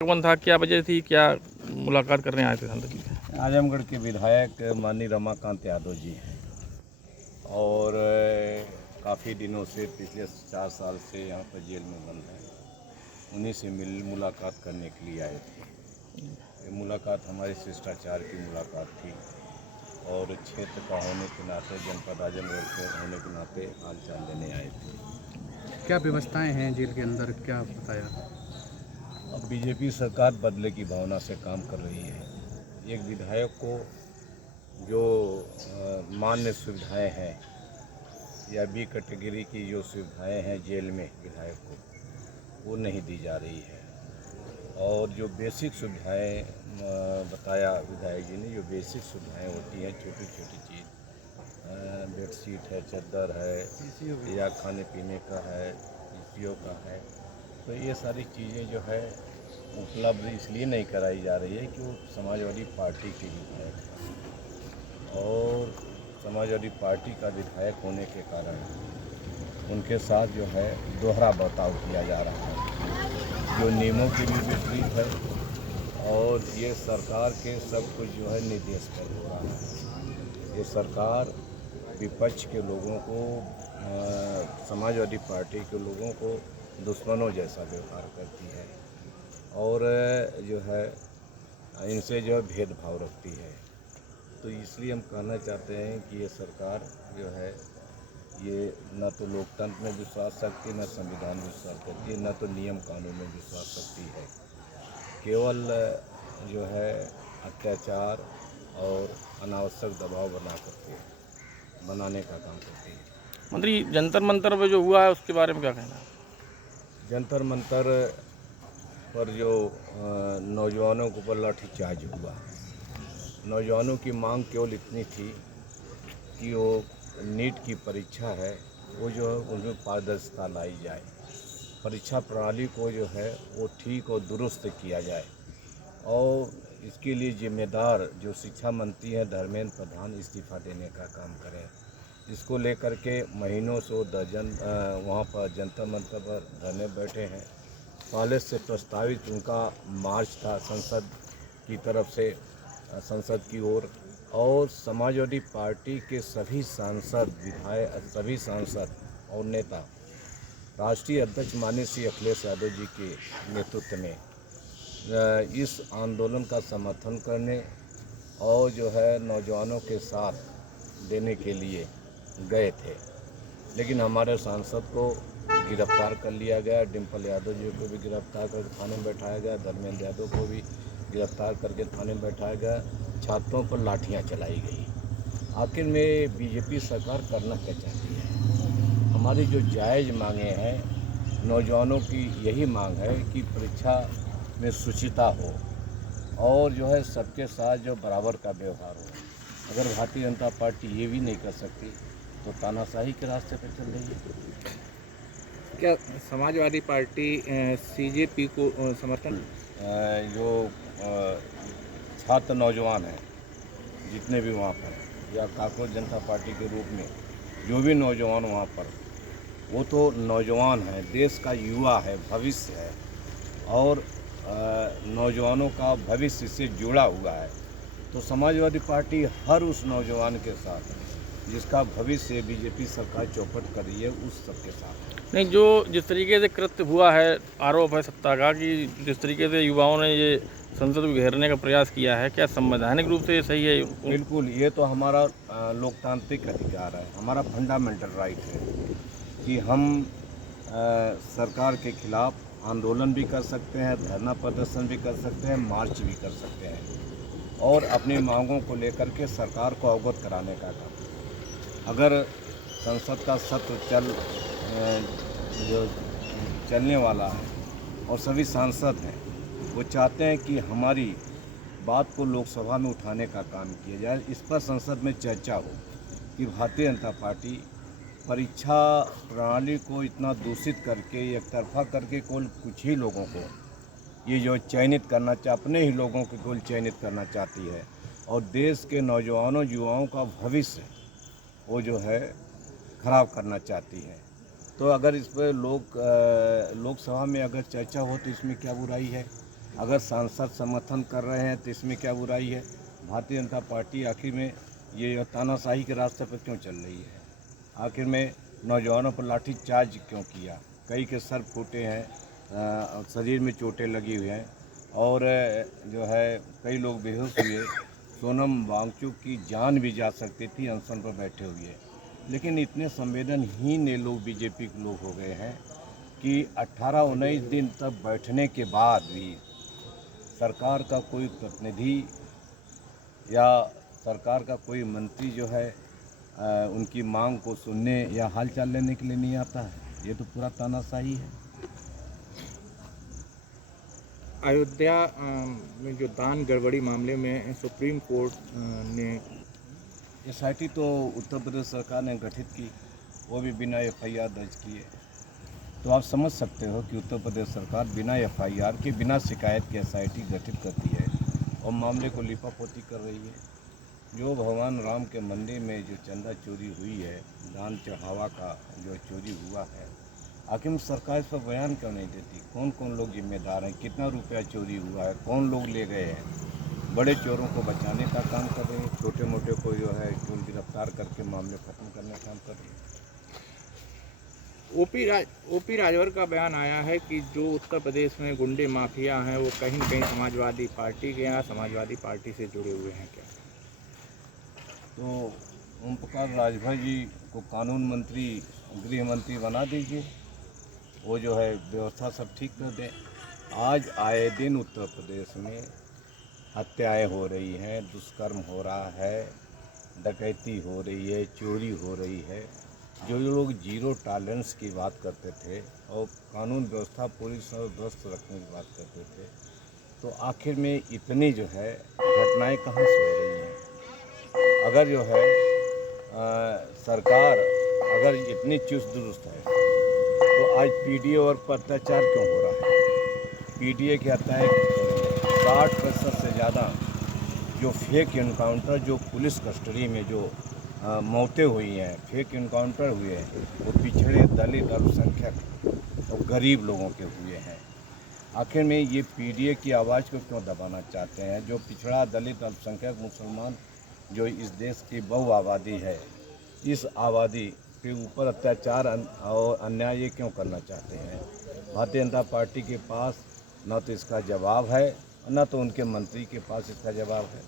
कौन था, क्या वजह थी, क्या मुलाकात करने आए थे सांसद जी से? आजमगढ़ के विधायक माननीय रमाकांत यादव जी हैं और काफ़ी दिनों से पिछले 4 साल से यहाँ पर जेल में बंद हैं। उन्हीं से मुलाकात करने के लिए आए थे। ये मुलाकात हमारे शिष्टाचार की मुलाकात थी और क्षेत्र का होने के नाते, जनपद आजमगढ़ के होने के नाते हालचाल लेने आए थे। क्या व्यवस्थाएं हैं जेल के अंदर, क्या बताया? अब बीजेपी सरकार बदले की भावना से काम कर रही है। एक विधायक को जो मान्य सुविधाएं हैं या बी कैटेगरी की जो सुविधाएं हैं जेल में विधायक को, वो नहीं दी जा रही है। और जो बेसिक सुविधाएं बताया विधायक जी ने, जो बेसिक सुविधाएं होती हैं, छोटी छोटी चीज़, बेडशीट है, चादर है या खाने पीने का है, पीपीओ का है, तो ये सारी चीज़ें जो है उपलब्ध इसलिए नहीं कराई जा रही है कि वो समाजवादी पार्टी के विधायक हैं और समाजवादी पार्टी का विधायक होने के कारण उनके साथ जो है दोहरा बर्ताव किया जा रहा है, जो नियमों के भी विपरीत है और ये सरकार के सब कुछ जो है निर्देश पर हो रहा है। ये सरकार विपक्ष के लोगों को, समाजवादी पार्टी के लोगों को दुश्मनों जैसा व्यवहार करती है और जो है इनसे जो है भेदभाव रखती है। तो इसलिए हम कहना चाहते हैं कि ये सरकार जो है ये न तो लोकतंत्र में विश्वास रखती है, न संविधान में विश्वास करती है, न तो नियम कानून में विश्वास रखती है। केवल जो है अत्याचार और अनावश्यक दबाव बनाने का काम करती है। मंत्री, जंतर मंतर पे जो हुआ है उसके बारे में क्या कहना है? जंतर मंतर पर जो नौजवानों के ऊपर लाठीचार्ज हुआ, नौजवानों की मांग केवल इतनी थी कि वो नीट की परीक्षा है वो जो है उनमें पारदर्शिता लाई जाए, परीक्षा प्रणाली को जो है वो ठीक और दुरुस्त किया जाए और इसके लिए जिम्मेदार जो शिक्षा मंत्री हैं धर्मेंद्र प्रधान इस्तीफा देने का काम करें। इसको लेकर के महीनों से वो दर्जन वहाँ पर जंतर मंतर पर धरने बैठे हैं। पहले से प्रस्तावित उनका मार्च था संसद की तरफ से, संसद की ओर, और समाजवादी पार्टी के सभी सांसद, विधायक, सभी सांसद और नेता राष्ट्रीय अध्यक्ष माननीय श्री अखिलेश यादव जी के नेतृत्व में इस आंदोलन का समर्थन करने और जो है नौजवानों के साथ देने के लिए गए थे, लेकिन हमारे सांसद को गिरफ्तार कर लिया गया। डिम्पल यादव जी को भी गिरफ्तार करके थाने में बैठाया गया, धर्मेंद्र यादव को भी गिरफ्तार करके थाने में बैठाया गया, छात्रों पर लाठियां चलाई गई। आखिर में बीजेपी सरकार करना क्या चाहती है? हमारी जो जायज़ मांगे हैं, नौजवानों की यही मांग है कि परीक्षा में शुचिता हो और जो है सबके साथ जो बराबर का व्यवहार हो। अगर भारतीय जनता पार्टी ये भी नहीं कर सकती तो तानाशाही के रास्ते पर चल रही है। क्या समाजवादी पार्टी सीजेपी को समर्थन? जो छात्र नौजवान हैं जितने भी वहाँ पर, या कांग्रेस जनता पार्टी के रूप में जो भी नौजवान वहाँ पर, वो तो नौजवान हैं, देश का युवा है, भविष्य है और नौजवानों का भविष्य से जुड़ा हुआ है। तो समाजवादी पार्टी हर उस नौजवान के साथ है जिसका भविष्य बीजेपी सरकार चौपट कर रही है, उस सबके साथ। नहीं, जो जिस तरीके से कृत्य हुआ है, आरोप है सत्ता का कि जिस तरीके से युवाओं ने ये संसद को घेरने का प्रयास किया है, क्या संवैधानिक रूप से ये सही है? बिल्कुल, ये तो हमारा लोकतांत्रिक अधिकार है, हमारा फंडामेंटल राइट है कि हम सरकार के खिलाफ आंदोलन भी कर सकते हैं, धरना प्रदर्शन भी कर सकते हैं, मार्च भी कर सकते हैं और अपनी मांगों को लेकर के सरकार को अवगत कराने का काम। अगर संसद का सत्र जो चलने वाला है और सभी सांसद हैं वो चाहते हैं कि हमारी बात को लोकसभा में उठाने का काम किया जाए, इस पर संसद में चर्चा हो कि भारतीय जनता पार्टी परीक्षा प्रणाली को इतना दूषित करके, एक तरफा करके कुछ ही लोगों को ये जो चयनित करना अपने ही लोगों को केवल चयनित करना चाहती है और देश के नौजवानों युवाओं का भविष्य वो जो है खराब करना चाहती है। तो अगर इस पर लोकसभा में अगर चर्चा हो तो इसमें क्या बुराई है? अगर सांसद समर्थन कर रहे हैं तो इसमें क्या बुराई है। भारतीय जनता पार्टी आखिर में ये तानाशाही के रास्ते पर क्यों चल रही है? आखिर में नौजवानों पर लाठीचार्ज क्यों किया? कई के सर फूटे हैं, शरीर में चोटें लगी हुई हैं और जो है कई लोग बेहोश हुए। सोनम वांगचुक की जान भी जा सकती थी अनशन पर बैठे हुए। लेकिन इतने संवेदनहीन ये लोग बीजेपी के लोग हो गए हैं कि 18-19 दिन तक बैठने के बाद भी सरकार का कोई प्रतिनिधि या सरकार का कोई मंत्री जो है उनकी मांग को सुनने या हालचाल लेने के लिए नहीं आता है। ये तो पूरा तानाशाही है। अयोध्या में जो दान गड़बड़ी मामले में सुप्रीम कोर्ट ने SIT तो उत्तर प्रदेश सरकार ने गठित की, वो भी बिना FIR दर्ज किए। तो आप समझ सकते हो कि उत्तर प्रदेश सरकार बिना FIR के, बिना शिकायत के SIT गठित करती है और मामले को लिपापोती कर रही है। जो भगवान राम के मंदिर में जो चंदा चोरी हुई है, दान चढ़ावा का जो चोरी हुआ है, आखिर में सरकार इस पर बयान क्यों नहीं देती? कौन कौन लोग जिम्मेदार हैं? कितना रुपया चोरी हुआ है? कौन लोग ले गए हैं? बड़े चोरों को बचाने का काम कर रहे हैं, छोटे मोटे को जो है चोर गिरफ्तार करके मामले खत्म करने का काम कर रहे हैं। ओपी राजभर का बयान आया है कि जो उत्तर प्रदेश में गुंडे माफिया हैं वो कहीं न कहीं समाजवादी पार्टी के या समाजवादी पार्टी से जुड़े हुए हैं। क्या तो ओम प्रकाश राजभर जी को कानून मंत्री, गृह मंत्री बना दीजिए, वो जो है व्यवस्था सब ठीक कर दें। आज आए दिन उत्तर प्रदेश में हत्याएं हो रही हैं, दुष्कर्म हो रहा है, डकैती हो रही है, चोरी हो रही है। जो लोग जीरो टॉलरेंस की बात करते थे और कानून व्यवस्था पूरी ध्वस्त रखने की बात करते थे, तो आखिर में इतनी जो है घटनाएं कहाँ से हो रही हैं? अगर जो है सरकार अगर इतनी चुस्त दुरुस्त है तो आज PDA और पर अत्याचार क्यों हो रहा है? PDA की हत्याएँ 60% से ज़्यादा जो फेक इनकाउंटर, जो पुलिस कस्टडी में जो मौतें हुई हैं, फेक इनकाउंटर हुए हैं, वो पिछड़े, दलित, अल्पसंख्यक और गरीब लोगों के हुए हैं। आखिर में ये PDA की आवाज़ को क्यों दबाना चाहते हैं? जो पिछड़ा, दलित, अल्पसंख्यक, मुसलमान जो इस देश की बहु आबादी है, इस आबादी के ऊपर अत्याचार और अन्याय ये क्यों करना चाहते हैं? भारतीय जनता पार्टी के पास न तो इसका जवाब है, न तो उनके मंत्री के पास इसका जवाब है।